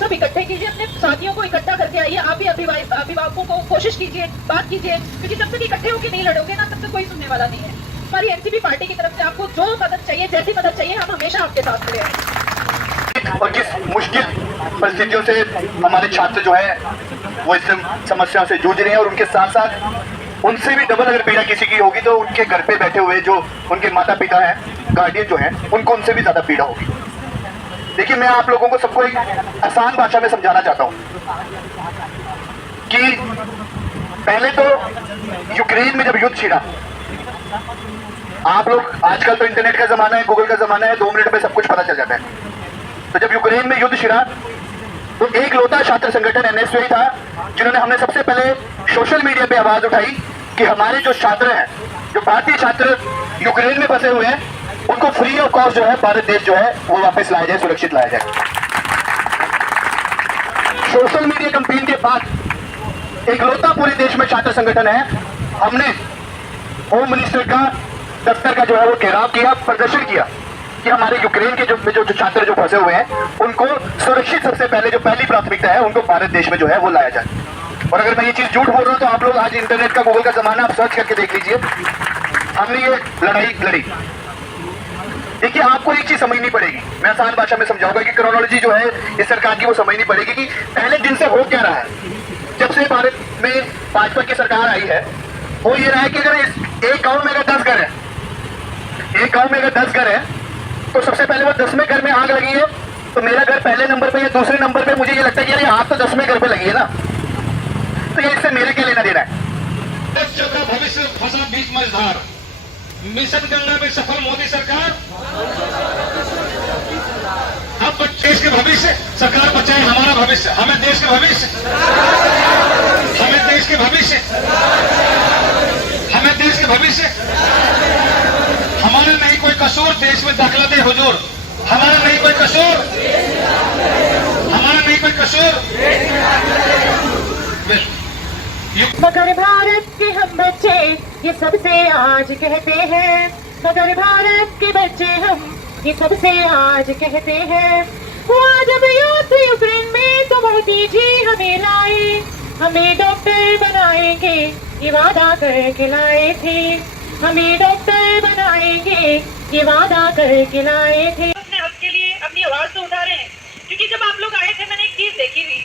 सब इकट्ठे कीजिए, अपने साथियों को इकट्ठा करके आइए, आप भी अभिभावकों को कोशिश कीजिए, बात कीजिए, क्योंकि जब तक इकट्ठे होकर नहीं लड़ोगे ना, तब तक कोई सुनने वाला नहीं है। हमारी एनसीपी पार्टी की तरफ से आपको जो मदद चाहिए, जैसी मदद चाहिए, हम हमेशा आपके साथ खड़े हैं। और किस मुश्किल परिस्थितियों से हमारे छात्र जो है वो इस समस्या से जूझ रहे हैं, और उनके साथ साथ उनसे भी डबल अगर पीड़ा किसी की होगी तो उनके घर पे बैठे हुए जो उनके माता पिता हैं, गार्डियन जो हैं, उनको उनसे भी ज्यादा पीड़ा होगी। देखिए, मैं आप लोगों को सबको एक आसान भाषा में समझाना चाहता हूं कि पहले तो यूक्रेन में जब युद्ध छिड़ा, आप लोग आजकल तो इंटरनेट का जमाना है, गूगल का जमाना है, 2 मिनट में सब कुछ पता चल जाता है। तो जब यूक्रेन में युद्ध छिड़ा तो एक लौता छात्र संगठन एनएसयूआई था जिन्होंने हमने सबसे पहले सोशल मीडिया पे आवाज उठाई कि हमारे जो छात्र हैं, जो भारतीय छात्र यूक्रेन में फंसे हुए हैं, उनको फ्री ऑफ कॉस्ट जो है भारत देश जो है वो वापस लाया जाए, सुरक्षित लाया जाए। सोशल मीडिया कैंपेन के बाद एक लौता पूरे देश में छात्र संगठन है, हमने होम मिनिस्टर का दफ्तर का जो है वो घेराव किया, प्रदर्शन किया कि हमारे यूक्रेन के जो छात्र जो फंसे हुए हैं उनको सुरक्षित, सबसे पहले जो पहली प्राथमिकता है उनको भारत देश में जो है वो लाया जाए। और अगर मैं ये चीज झूठ बोल रहा हूं तो आप लोग आज इंटरनेट का, गूगल का जमाना, आप सर्च करके देख लीजिए, हमने ये लड़ाई लड़ी। देखिए, आपको एक चीज समझनी पड़ेगी, मैं आसान भाषा में समझाऊंगा कि क्रोनोलॉजी जो है इस सरकार की वो समझनी पड़ेगी कि पहले दिन से हो क्या रहा है। जब से भारत में भाजपा की सरकार आई है, वो ये रहा है कि अगर एक गांव में अगर 10 घर है, एक गांव में अगर 10 घर है, तो सबसे पहले वो 10वें घर में आग लगी है, तो मेरा घर पहले नंबर पे या दूसरे नंबर पे, मुझे ये लगता है कि यार आग तो 10वें घर पे लगी है ना, तो ये इससे मेरे क्या लेना देना है। बच्चों का भविष्य फंसा बीच मझधार, मिशन गंगा में सफल मोदी सरकार, अब देश के भविष्य सरकार बचाए हमारा भविष्य, हमें देश के भविष्य, हमें देश के भविष्य, हमें देश के भविष्य, हमारा नहीं कोई कसूर, देश में दाखिला दे हुजूर, हमारा नहीं कोई कसूर, हमारा नहीं कोई कसूर। मगर भारत के हम बच्चे ये सबसे आज कहते हैं, मगर भारत के बच्चे हम ये सबसे आज कहते हैं, हुआ जब युद्ध यूक्रेन में तो मोदी जी हमें लाए, हमें डॉक्टर बनाएंगे ये वादा करके लाए थे, हमें डॉक्टर बनाएंगे ये वादा करके लाए थे। अपने हक के लिए अपनी आवाज तो उठा रहे हैं, क्योंकि जब आप लोग आए थे मैंने एक चीज देखी थी,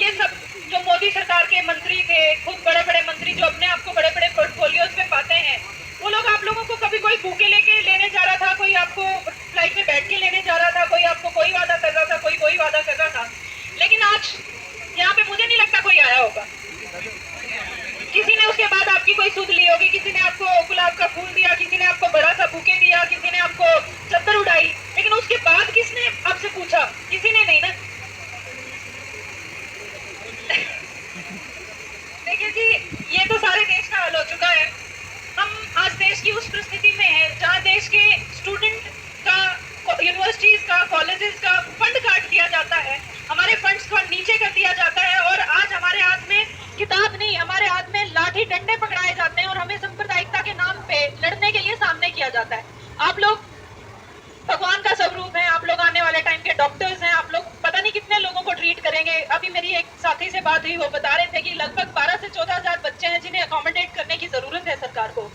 ये सब जो मोदी सरकार के मंत्री थे, खुद बड़े बड़े मंत्री जो अपने आप को बड़े बड़े पोर्टफोलियोज में पाते हैं, वो लोग आप लोगों को कभी कोई बुके लेने जा रहा था, कोई आपको फ्लाइट में बैठ के लेने जा रहा था, कोई आपको कोई वादा कर रहा था, कोई वादा कर रहा था, लेकिन आज यहाँ पे मुझे नहीं लगता कोई आया होगा। किसी ने उसके बाद आपकी कोई सुध ली होगी, किसी ने आपको गुलाब का फूल दिया, किसी ने आपको बड़ा सा बुके दिया, किसी ने आपको चद्दर उड़ाई, लेकिन उसके बाद किसने आपसे पूछा? किसी ने नहीं ना। देखिए जी, ये तो सारे देश का हाल हो चुका है। हम आज देश की उस परिस्थिति में है जहाँ देश के स्टूडेंट का, यूनिवर्सिटीज का, कॉलेजेस का फंड काट दिया जाता है, हमारे फंड्स को नीचे कर दिया जाता है, और आज हमारे हाथ में किताब नहीं, हमारे हाथ में लाठी डंडे पकड़ाए जाते हैं और हमें सांप्रदायिकता के नाम पे लड़ने के लिए सामने किया जाता है। आप लोग भगवान का स्वरूप है, आप लोग आने वाले टाइम के डॉक्टर्स हैं, आप लोग पता नहीं कितने लोगों को ट्रीट करेंगे। अभी मेरी एक साथी से बात हुई, वो बता रहे थे कि लगभग 12 से 14,000 बच्चे हैं जिन्हें अकोमोडेट करने की जरूरत है सरकार को।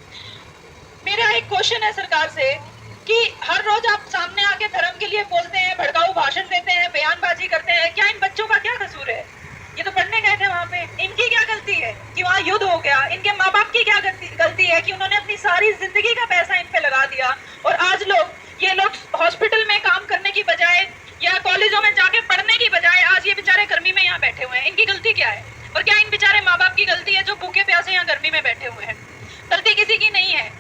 मेरा एक क्वेश्चन है सरकार से कि हर रोज आप सामने आके धर्म के लिए बोलते हैं, भड़काऊ भाषण देते हैं, बयानबाजी करते हैं, क्या इन बच्चों का क्या कसूर है? ये तो पढ़ने गए थे वहाँ पे, इनकी क्या गलती है कि वहाँ युद्ध हो गया? इनके माँ बाप की क्या गलती है कि उन्होंने अपनी सारी जिंदगी का पैसा इन पे लगा दिया, और आज ये लोग हॉस्पिटल में काम करने की बजाय या कॉलेजों में जाके पढ़ने की बजाय आज ये बेचारे गर्मी में यहाँ बैठे हुए हैं। इनकी गलती क्या है? और क्या इन बेचारे माँ बाप की गलती है जो भूखे प्यासे यहाँ गर्मी में बैठे हुए हैं? गलती किसी की नहीं है,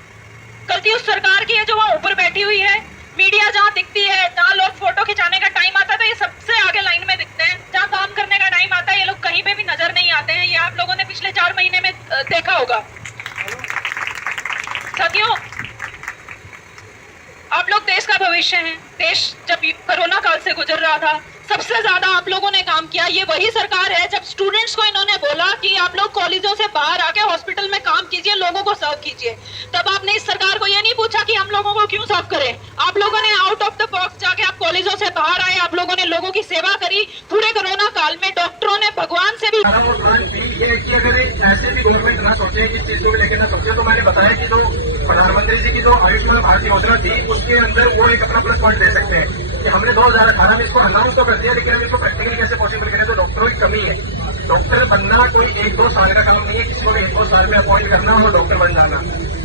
गलती उस सरकार की है जो वहाँ ऊपर बैठी हुई है। मीडिया जहाँ दिखती है, जहाँ लोग फोटो खिंचाने का टाइम आता है तो ये सबसे आगे लाइन में दिखते हैं, जहाँ काम करने का टाइम आता है ये लोग कहीं पे भी नजर नहीं आते हैं। ये आप लोगों ने पिछले 4 महीने में देखा होगा। साथियों, आप लोग देश का भविष्य हैं। देश जब कोरोना काल से गुजर रहा था, सबसे ज्यादा आप लोगों ने काम क्या ये वही सरकार है जब स्टूडेंट्स को इन्होंने बोला कि आप लोग कॉलेजों से बाहर आके हॉस्पिटल में काम कीजिए, लोगों को सर्व कीजिए, तब आपने इस सरकार को ये नहीं पूछा कि हम लोगों को क्यों सर्व करें? आप लोगों ने आउट ऑफ द बॉक्स जाके आप कॉलेजों से बाहर आए, आप लोगों ने लोगों की सेवा करी। पूरे कोरोना काल में डॉक्टरों ने भगवान से भी अगर ऐसे भी गवर्नमेंट ना सोचे, इस चीज को लेकर ना सोचे, तो मैंने बताया कि जो प्रधानमंत्री जी की जो आयुष्मान भारत योजना थी उसके अंदर वो एक अपना प्लस पॉइंट दे सकते हैं कि हमने 2018 में इसको अनाउंस तो कर दिया, लेकिन हम इसको प्रैक्टिकली कैसे पॉसिबल करें? तो डॉक्टरों की कमी है। डॉक्टर बनना कोई 1-2 साल का काम नहीं है, किसी को 1-2 साल में अपॉइंट करना और डॉक्टर बन जाना,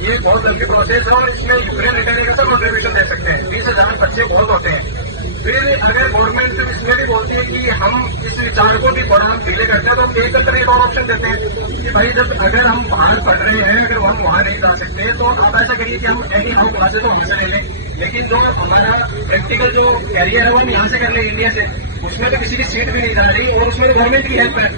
ये बहुत लंबी प्रोसेस है। और इसमें यूक्रेन रिटर्न का सब कंट्रीब्यूशन दे सकते हैं। 20,000 बच्चे बहुत होते हैं। फिर अगर गवर्नमेंट इसमें भी बोलती है कि हम इस विचार को भी बड़ा हम डिले करते हैं, तो हम एक तरह और ऑप्शन देते हैं कि भाई जब अगर हम बाहर पढ़ रहे हैं, अगर हम वहाँ नहीं जा सकते, तो आप ऐसा करिए कि हम एनी हाउ क्लासेस तो हमसे ले लें, लेकिन जो हमारा प्रैक्टिकल जो कैरियर है वो हम यहाँ से कर लें, इंडिया से। उसमें तो किसी की सीट भी नहीं जा रही और उसमें तो गवर्नमेंट की हेल्प है।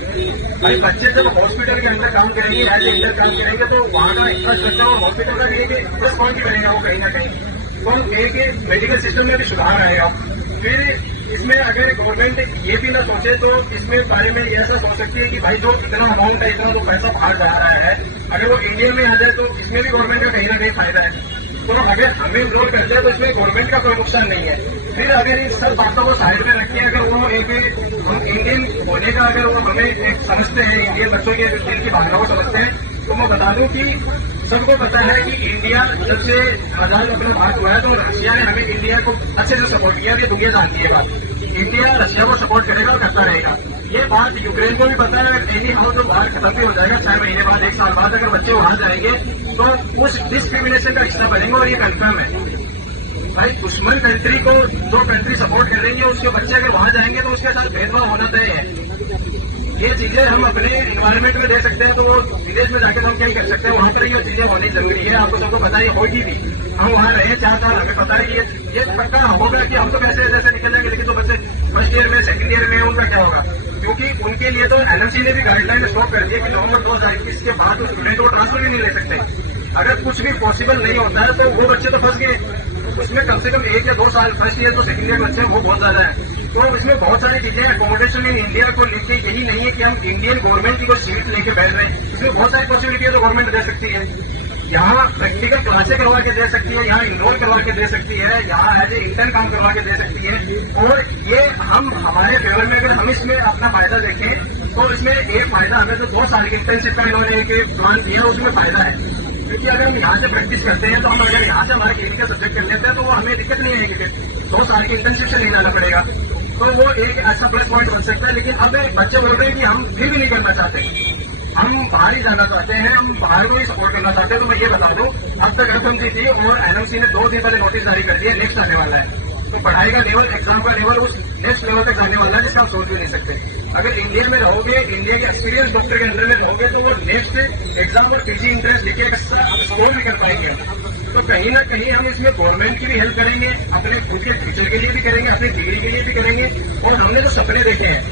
भाई बच्चे जब हॉस्पिटल के अंदर काम करेंगे, एज ए इंटर काम करेंगे, तो वहाँ का इंफ्रास्ट्रक्चर और हॉस्पिटल का एक प्लस पॉइंट भी बनेगा वो कहीं ना कहीं, तो एक मेडिकल सिस्टम में भी सुधार आएगा। फिर इसमें अगर गवर्नमेंट ये भी ना सोचे, तो इसमें बारे में ऐसा सोच सकती है कि भाई जो इतना अमाउंट है, इतना जो पैसा बाहर जा रहा है, अगर वो इंडिया में आ जाए तो इसमें भी गवर्नमेंट का कहीं ना कहीं फायदा है। तो अगर हमें इन्रोल करते हैं तो इसमें गवर्नमेंट का कोई नुकसान नहीं है। फिर अगर इन सब बातों को साइड में रखिए, अगर वो एक इंडियन होने का अगर वो हमें एक समझते हैं, इंडियन बच्चों के दिल की भावनाओं को समझते हैं, तो मैं बता दूं कि सबको पता है कि इंडिया जब से आजाद अपना भारत हुआ है, तो रशिया ने हमें इंडिया को अच्छे से सपोर्ट किया। ये दुनिया जानती है बात, इंडिया रशिया को सपोर्ट करेगा और करता रहेगा। ये बात यूक्रेन को भी पता है। एनी हाउ जो बाहर खत्म भी हो जाएगा 6 महीने बाद, 1 साल बाद, अगर बच्चे वहां जाएंगे तो उस डिस्क्रिमिनेशन का हिस्सा बनेंगे, और ये कन्फर्म है। भाई दुश्मन कंट्री को जो कंट्री सपोर्ट करेंगे, उसके बच्चे अगर वहां जाएंगे तो उसके साथ भेदभाव होना तय है। ये चीजें हम अपने इन्वायरमेंट में दे सकते हैं, तो वो विदेश में जाकर हम क्या कर सकते हैं? वहां पर ये चीजें होनी जरूरी है। आपको सबको पता ही होगी भी, हम वहां रहे 4 साल, हमें पता है ये पक्का होगा कि हम तो वैसे जैसे निकलेंगे, लेकिन जो बच्चे फर्स्ट ईयर में, सेकंड ईयर में, उनका क्या होगा? क्योंकि उनके लिए तो एनएमसी ने भी गाइडलाइन स्टॉप कर दिया कि नवंबर 2021 के बाद स्टूडेंट को ट्रांसफर भी नहीं ले सकते। अगर कुछ भी पॉसिबल नहीं होता है तो वो बच्चे तो फंस गए। उसमें कम से कम 1 या 2 साल, फर्स्ट ईयर तो सेकंड ईयर बच्चे वो बहुत ज्यादा है। तो इसमें बहुत सारी चीजें अकोमोडेशन इन इंडिया को लेके यही नहीं है कि हम इंडियन गवर्नमेंट की कोई सीट लेके बैठ रहे हैं। इसमें बहुत सारी पॉसिबिलिटी तो गवर्नमेंट दे सकती है। यहाँ प्रैक्टिकल क्लासेस करवा के दे सकती है, यहाँ इनरोल करवा के दे सकती है, यहाँ एज ए इंटर्न काम करवा के दे सकती है। और ये हम हमारे फेवर में अगर हम इसमें अपना फायदा देखें, तो इसमें एक फायदा हमें तो 2 साल की इंटर्नशिप का इन्होंने एक प्लान किया, उसमें फायदा है। क्योंकि अगर हम यहाँ से प्रैक्टिस करते हैं, तो हम अगर यहाँ से हमारे क्लिनिकल सब्जेक्ट कर लेते हैं, तो वो हमें दिक्कत नहीं आएगी। 2 साल की इंटर्नशिप से नहीं जाना पड़ेगा, तो वो एक ऐसा प्लस पॉइंट बन सकता है। लेकिन अब बच्चे बोल रहे हैं कि हम फिर भी नहीं करना चाहते, हम बाहर ही जाना चाहते हैं, हम बाहर को ही सपोर्ट करना चाहते हैं। तो मैं ये बता दूं, अब तक रकम दी थी और एनएमसी ने 2 दिन पहले नोटिस जारी कर दिया, नेक्स्ट आने वाला है। तो पढ़ाई का लेवल, एग्जाम का लेवल उस नेक्स्ट लेवल तक जाने वाला है, जिसका आप सोच भी नहीं सकते। अगर इंडिया में रहोगे, इंडिया के एक्सपीरियंस डॉक्टर के अंदर में रहोगे, तो वो नेक्स्ट एग्जाम और पीजी इंट्रेंस लेके स्कोर भी कर पाएंगे। तो कहीं ना कहीं हम इसमें गवर्नमेंट की भी हेल्प करेंगे, अपने खुद के फ्यूचर के लिए भी करेंगे, अपनी डिग्री के लिए भी करेंगे। और हमने जो सपने देखे हैं,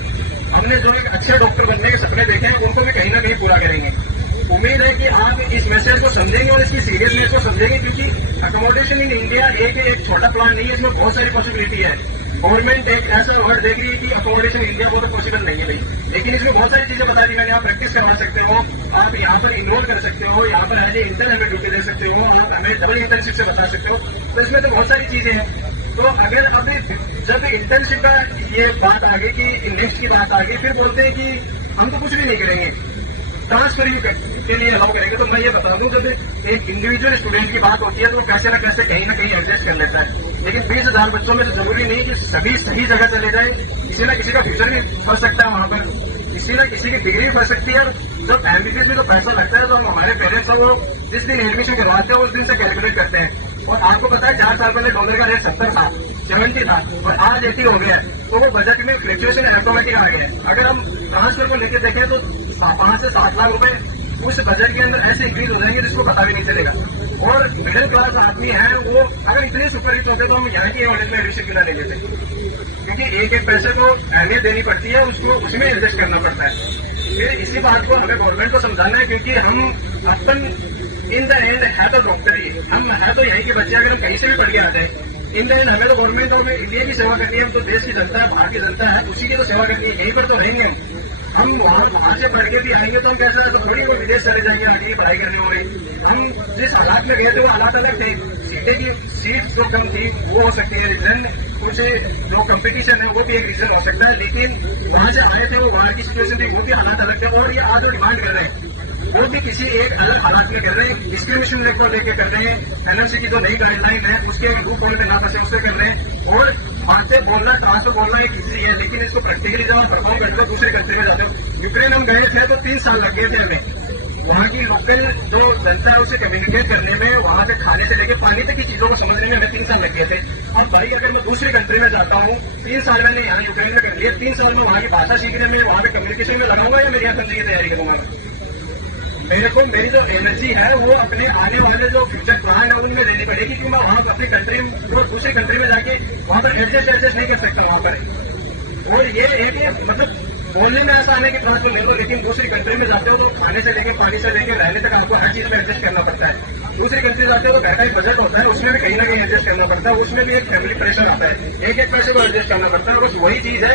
हमने जो एक अच्छे डॉक्टर बनने के सपने देखे हैं, उनको भी कहीं ना कहीं पूरा करेंगे। उम्मीद है कि आप इस मैसेज को समझेंगे और इसकी सीरियसनेस को समझेंगे, क्योंकि अकोमोडेशन इन इंडिया एक छोटा प्लान नहीं है, इसमें बहुत सारी पॉसिबिलिटी है। गवर्नमेंट एक ऐसा वर्ड देख रही है कि अकोमोडेशन इंडिया वो तो पॉसिबल नहीं है भाई, लेकिन इसमें बहुत सारी चीजें बता दी मैंने। आप प्रैक्टिस करवा सकते हो, आप यहाँ पर इनरोल कर सकते हो, यहाँ पर एज ए इंटर्न हमें ड्यूटी दे सकते हो, आप हमें डबल इंटर्नशिप से बता सकते हो। तो इसमें तो बहुत सारी चीजें हैं। तो अगर अभी जब इंटर्नशिप का ये बात आ गई कि नेक्स्ट की बात आ गई, फिर बोलते हैं कि हम तो कुछ भी नहीं करेंगे, ट्रांसफरिंग के लिए अलाउ करेंगे। तो मैं ये बता दूं, जब एक इंडिविजुअल स्टूडेंट की बात होती है, तो कैसे न कैसे कहीं ना कहीं एडजस्ट कर लेता है। लेकिन 20,000 बच्चों में तो जरूरी नहीं कि सभी सही जगह चले जाए, किसी न किसी का फ्यूचर भी फंस सकता है वहां पर, किसी न किसी की डिग्री भी फंस सकती है। जब एमबीबीएस में तो पैसा लगता है, तो हमारे पेरेंट्स वो जिस दिन एडमिशन करवाते हैं उस दिन से कैलकुलेट करते हैं। और आपको पता है 4 साल पहले डॉलर का रेट 70 था, 70 था, और आज 80 हो गया है। तो वो बजट में फ्लक्चुएशन ऑटोमेटिक आ गया है। अगर हम ट्रांसफर को लेकर देखें, तो 5 से 7 लाख रुपए उस बजट के अंदर ऐसे इंक्रीज हो जाएंगे जिसको पता भी नहीं चलेगा। और मिडिल क्लास आदमी है, वो अगर इतने सुपरहिट होते तो हम यहाँ की ऑडिट में एडमिशन क्यों ना ले लेते, क्योंकि एक पैसे को अहमियत देनी पड़ती है, उसको उसमें एडजस्ट करना पड़ता है। फिर इसी बात को हमें गवर्नमेंट को समझाना है, क्योंकि हम अपन इन द एंड है तो डॉक्टर ही, हम है तो यहीं के बच्चे, अगर हम कहीं से भी पढ़ के आते हैं इन द एंड हमें तो गवर्नमेंट ऑफ इंडिया की सेवा करनी है, हम तो देश की जनता है, बाहर की जनता है, उसी की तो सेवा करनी है। यहीं पर तो रहेंगे हम वहाँ से पढ़ के भी आएंगे तो हम कैसे तो थोड़ी वो विदेश चले जाएंगे आगे की पढ़ाई करने हो रही। हम जिस हालात में गए थे वो हालात अलग थे, सीटें की सीट जो कम थी वो हो सकती है रीजन, कुछ जो कंपटीशन है वो भी एक रीजन हो सकता है, लेकिन वहाँ से आए थे वो वहाँ की सिचुएशन थी, वो भी हालात अलग थे। और ये आज जो डिमांड कर रहे हैं वो भी किसी एक अलग हालात में कर रहे हैं, डिस्क्रिमिनेशन को लेकर कर रहे हैं, एनएलसी की जो नई गाइडलाइन है उसके रूप में ना फंसे उससे कर रहे हैं। और बातें बोलना ट्रांसफर बोलना एक इजी है, लेकिन इसको प्रैक्टिकली जब आप परफॉर्म करते हो दूसरे कंट्री में जाते हो। यूक्रेन हम गए थे तो 3 साल लग गए थे हमें वहाँ की लोकल जो जनता है उसे कम्युनिकेट करने में, वहाँ पे खाने से लेके पानी तक की चीजों को समझने में हमें 3 साल लग गए थे। अब भाई अगर मैं दूसरी कंट्री में जाता हूँ, 3 साल मैंने यहाँ यूक्रेन में कर लिया, 3 साल में वहाँ की भाषा सीखने में, वहाँ पे कम्युनिकेशन में लगाऊंगा या मेरे यहाँ करने की तैयारी करूंगा। मेरे को मेरी जो एनर्जी है वो अपने आने वाले जो फ्यूचर प्लान है उनमें देनी पड़ेगी, क्योंकि मैं वहाँ अपनी कंट्री में दूसरी कंट्री में जाके वहाँ पर एडजस्ट नहीं कर सकता वहाँ पर। और ये एक मतलब बोलने में आसान है कि ट्रांसफर ले लो, लेकिन दूसरी कंट्री में जाते हो तो खाने से लेके पानी से लेके रहने तक आपको हर चीज में एडजस्ट करना पड़ता है। दूसरी कंट्री जाते हो तो घर का एक बजट होता है, उसमें भी कहीं ना कहीं एडजस्ट करना पड़ता है, उसमें भी एक फैमिली प्रेशर आता है, एक पैसे को एडजस्ट करना पड़ता है। बस वही चीज है,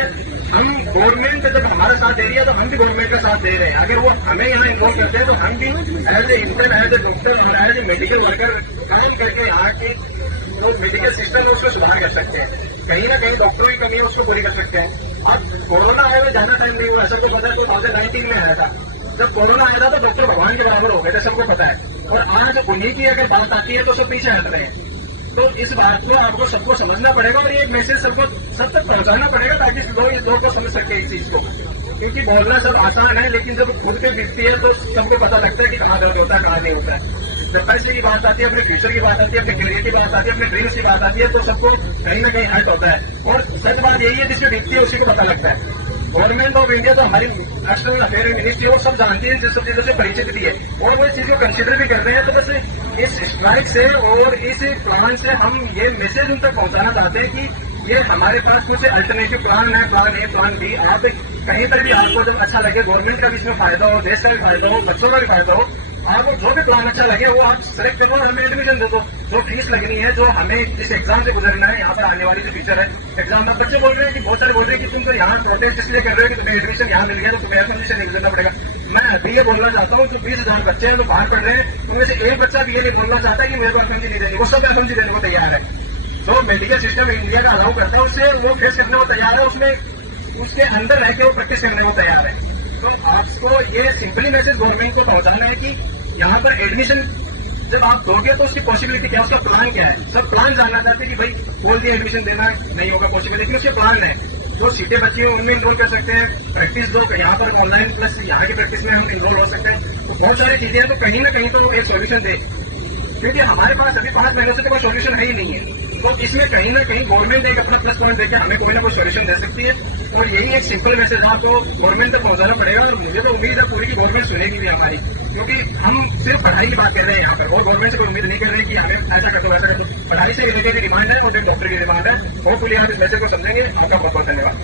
हम गवर्नमेंट जब हमारे साथ दे रही है तो हम भी गवर्नमेंट का साथ दे रहे हैं। अगर वो हमें यहाँ इन्वॉल्व करते हैं तो हम भी as a intern, as a doctor और एज ए मेडिकल वर्कर काम करके यहाँ के वो मेडिकल सिस्टम है उसको सुधार कर सकते हैं। कहीं ना कहीं डॉक्टरों की कमी है उसको पूरी कर सकते हैं। अब कोरोना आए हुए ज्यादा टाइम नहीं हुआ, ऐसा को पता है 2019 में आया था। जब कोरोना आया था तो डॉक्टर भगवान के बराबर हो गए थे, सबको पता है। और आज उन्हीं की अगर बात आती है तो सब पीछे हट रहे हैं। तो इस बात को आपको सबको समझना पड़ेगा और ये मैसेज सबको सब तक पहुंचाना पड़ेगा ताकि लोग इस दौर को समझ सके इस चीज को। क्योंकि बोलना सब आसान है, लेकिन जब खुद पे बीतती है तो सबको पता लगता है कि कहाँ दर्द होता है कहाँ नहीं होता है। जब पैसे की बात आती है, अपने फ्यूचर की बात आती है, अपने करियर की बात आती है, अपने ड्रीम्स की बात आती है, तो सबको कहीं ना कहीं हर्ट होता है। और सच बात यही है, जिसमें बीतती है उसी को पता लगता है। गवर्नमेंट ऑफ इंडिया तो हमारी एक्सटर्नल अफेयर मिनिस्ट्री और सब जानती है, जिस सब चीजों से परिचित भी है और वो इस चीज को कंसिडर भी कर रहे हैं। तो बस इस स्ट्राइक से और इस प्लान से हम ये मैसेज उन तक पहुंचाना चाहते हैं कि ये हमारे पास कुछ अल्टरनेटिव प्लान है, प्लान ए, प्लान बी। आप कहीं पर भी आपको जब अच्छा लगे, गवर्नमेंट का भी इसमें फायदा हो, देश का भी फायदा हो, बच्चों का भी फायदा हो, आपको जो भी प्लान अच्छा लगे वो आप सेलेक्ट करो, हमें एडमिशन दे दो। जो फीस लगनी है, जो हमें इस एग्जाम से गुजरना है, यहाँ पर आने वाली जो टीचर है एग्जाम में, बच्चे बोल रहे हैं कि बहुत सारे बोल रहे हैं कि तुम तो यहाँ प्रोटेस्ट इसलिए कर रहे हो कि तुम्हें एडमिशन यहाँ मिल गया तो तुम्हें एडमिशन नहीं गुजरना पड़ेगा। मैं अभी ये बोलना चाहता हूँ कि 20,000 बच्चे हैं जो बाहर पढ़ रहे हैं, उनमें से एक बच्चा भी ये नहीं बोलना चाहता है कि मेरे को एफएमजी नहीं देनी, वो सब एफएमजी देने को तैयार है। तो मेडिकल सिस्टम इंडिया का अलाउ करता है, उससे वो फेस करने को तैयार है, उसमें उसके अंदर रह के वो प्रैक्टिस करने को तैयार है। तो आपको ये सिंपली मैसेज गवर्नमेंट को पहुंचाना है कि यहाँ पर एडमिशन जब आप दोगे तो उसकी पॉसिबिलिटी क्या है, उसका प्लान क्या है। सब प्लान जानना चाहते हैं कि भाई बोल दिया एडमिशन देना नहीं होगा पॉसिबल, लेकिन उसके प्लान है। जो सीटें बची हैं उनमें इनरोल कर सकते हैं, प्रैक्टिस दो यहाँ पर ऑनलाइन प्लस यहाँ की प्रैक्टिस में हम इनरोल हो सकते हैं। तो बहुत सारी चीजें हैं, तो कहीं ना कहीं तो एक सोल्यूशन दे, क्योंकि हमारे पास अभी 5 महीनों से तो कोई सोल्यूशन है ही नहीं है। तो इसमें कहीं ना कहीं गवर्नमेंट एक अपना प्लस पॉइंट देकर हमें कोई ना कोई सोल्यूशन दे सकती है। और यही एक सिंपल मैसेज आपको गवर्नमेंट तक पहुंचाना पड़ेगा। और मुझे तो उम्मीद है पूरी की गवर्नमेंट सुनेगी भी हमारी, क्योंकि हम सिर्फ पढ़ाई की बात कर रहे हैं यहाँ पर, और गवर्नमेंट से कोई उम्मीद नहीं कर रहे कि हमें ऐसा कर दो वैसा कर दो। पढ़ाई से रिलेटेड डिमांड है और जो डॉक्टर की डिमांड है। होपफुली आप इस मैसेज को समझेंगे। आपका बहुत बहुत धन्यवाद।